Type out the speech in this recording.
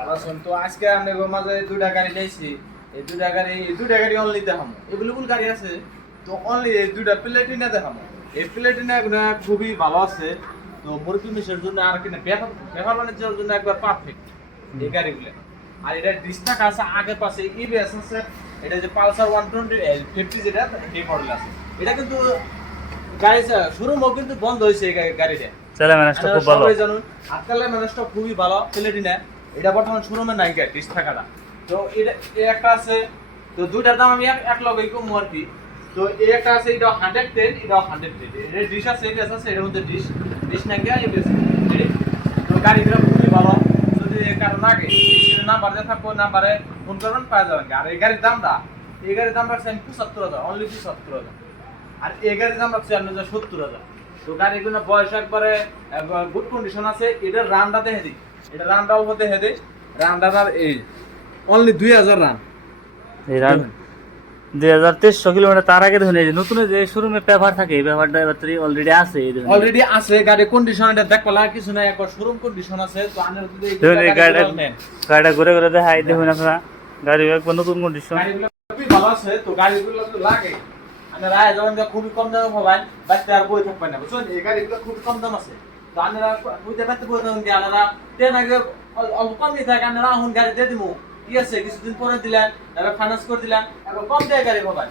ভালো আছেন তো আজকে আমি মাঝে দুইটা গাড়ি চাইছি এই দুইটা গাড়ি অনলি দেখামো এভেলেবল গাড়ি আছে তো অনলি এই দুইটা প্লেটিনা দেখামো এই প্লেটিনা গুলা খুবই ভালো আছে তো মুরগি মিশের জন্য আর কিনা ব্যবহার বাণিজ্যের জন্য একবার পারফেক্ট এই গাড়িগুলো আর এটা ডিস্টাক আছে আগে পাশে ইবিএস আছে এটা যে পালসার 120 যেটা এই মডেল আছে এটা কিন্তু গাড়ি শোরুমও কিন্তু বন্ধ হয়েছে এই গাড়িটা চালা ম্যানেজটা খুব ভালো সবাই জানুন আজকালের ম্যানেজটা খুবই ভালো প্লেটিনা এটা বর্তমান শোরুমে নাই গাড়ি 30 টাকাটা তো এটা এই একটা আছে তো দুইটার দাম আমি এক লগেই কম আর কি তো এই একটা আছে এটা 110 এটাও 110 এটা ডিশ আছে এটা আছে এটার মধ্যে ডিশ না গিয়া এই তো গাড়িগুলো খুবই ভালো যদি কারণ আগে এই নাম্বার দেওয়া থাকবো নাম্বারে ফোন করবেন পাওয়া যাবেন আর এই গাড়ির দামটা রাখছি আমি 75,000 অনলি 75,000 আর এই গাড়ির দাম রাখছি আপনি 70,000 তো গাড়িগুলো বয়স একবারে গুড কন্ডিশন আছে এটা রানটা দেখে দিই এটা রানটা অল্প দেখে দিই রানটা এই অনলি 2000 রান এই রান 2300 কিলোমিটার তার আগে দেখুন এই যে নতুন যে শোরুমে পেপার থাকে এই পেপারটা ব্যাটারি অলরেডি আছে এই দেখুন অলরেডি আছে গাড়ি কন্ডিশন এটা দেখবা লাগে কিছু না একবার শোরুম কন্ডিশন আছে তো আনের যদি দেখুন এই গাড়িটা ঘুরে ঘুরে দেখাই দেখুন আপনারা গাড়ি একবার নতুন কন্ডিশন গাড়িগুলো খুবই ভালো আছে তো গাড়িগুলো তো লাগে আপনারা যখন খুবই কম দামে পাবেন বাচ্চা আর বই থাকবে না বুঝছেন এই গাড়িগুলো খুবই কম দাম আছে তো আপনারা বুঝতে পারতে বই থাকুন যে আপনারা ট্রেন আগে অল্প কমই থাকে আপনারা এখন গাড়ি দিয়ে দিব ঠিক আছে কিছুদিন পরে দিলেন এবার ফাইন্যান্স করে দিলেন এবার কম দিয়ে গাড়ি পাবেন